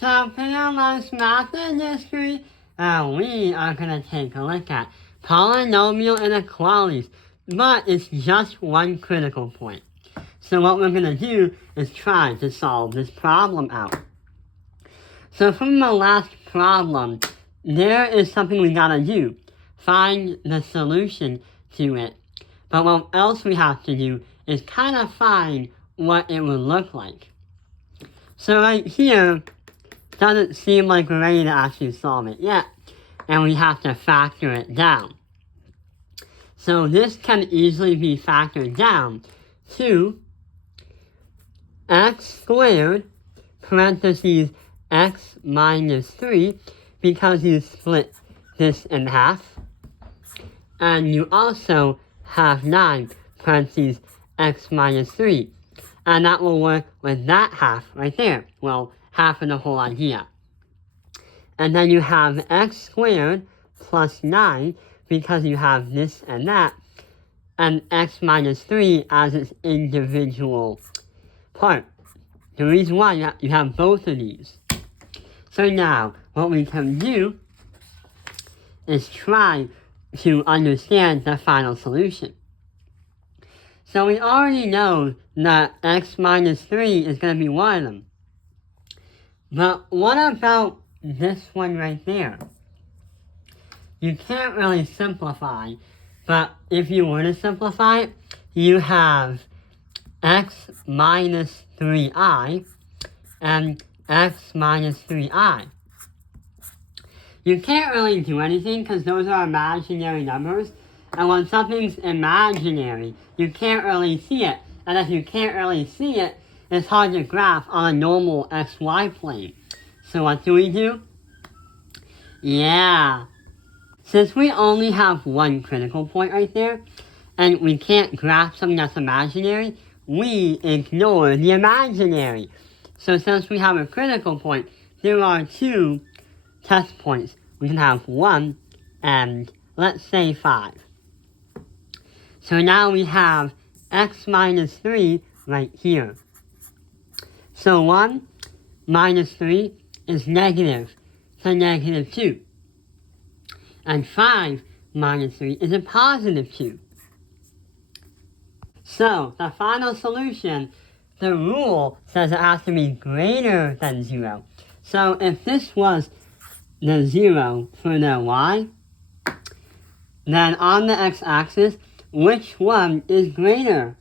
So for our last math in history, we are going to take a look at polynomial inequalities, but it's just one critical point. So what we're going to do is try to solve this problem out. So from the last problem, there is something we gotta do. Find the solution to it. But what else we have to do is kind of find what it would look like. So right here, doesn't seem like we're ready to actually solve it yet. And we have to factor it down. So this can easily be factored down to x squared parentheses x minus 3 because you split this in half. And you also have 9 parentheses x minus 3. And that will work with that half right there. Well, half of the whole idea. And then you have x squared plus 9 because you have this and that. And x minus 3 as its individual part. The reason why you have both of these. So now, what we can do is try to understand the final solution. So we already know that x minus 3 is going to be one of them. But what about this one right there? You can't really simplify, but if you were to simplify it, you have x minus 3i and x minus 3i. You can't really do anything because those are imaginary numbers. And when something's imaginary, you can't really see it. And if you can't really see it, it's hard to graph on a normal xy plane. So what do? Yeah. Since we only have one critical point right there, and we can't graph something that's imaginary, we ignore the imaginary. So since we have a critical point, there are 2 test points. We can have 1 and let's say 5. So now we have x minus 3 right here. So 1 minus 3 is negative, so negative 2. And 5 minus 3 is a positive 2. So the final solution, the rule says it has to be greater than 0. So if this was the 0 for the y, then on the x-axis, which one is greater?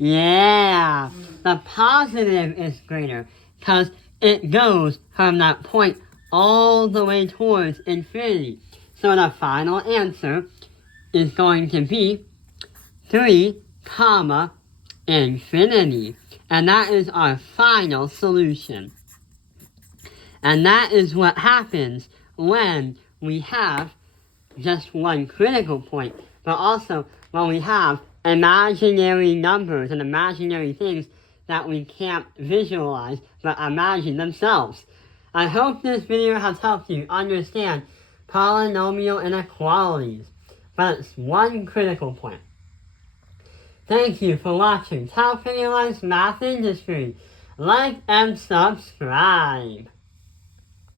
Yeah, the positive is greater because it goes from that point all the way towards infinity. So the final answer is going to be 3, infinity. And that is our final solution. And that is what happens when we have just one critical point, but also when we have imaginary numbers and imaginary things that we can't visualize but imagine themselves. I hope this video has helped you understand polynomial inequalities, but it's one critical point. Thank you for watching Top Penalized Math Industry. Like and subscribe.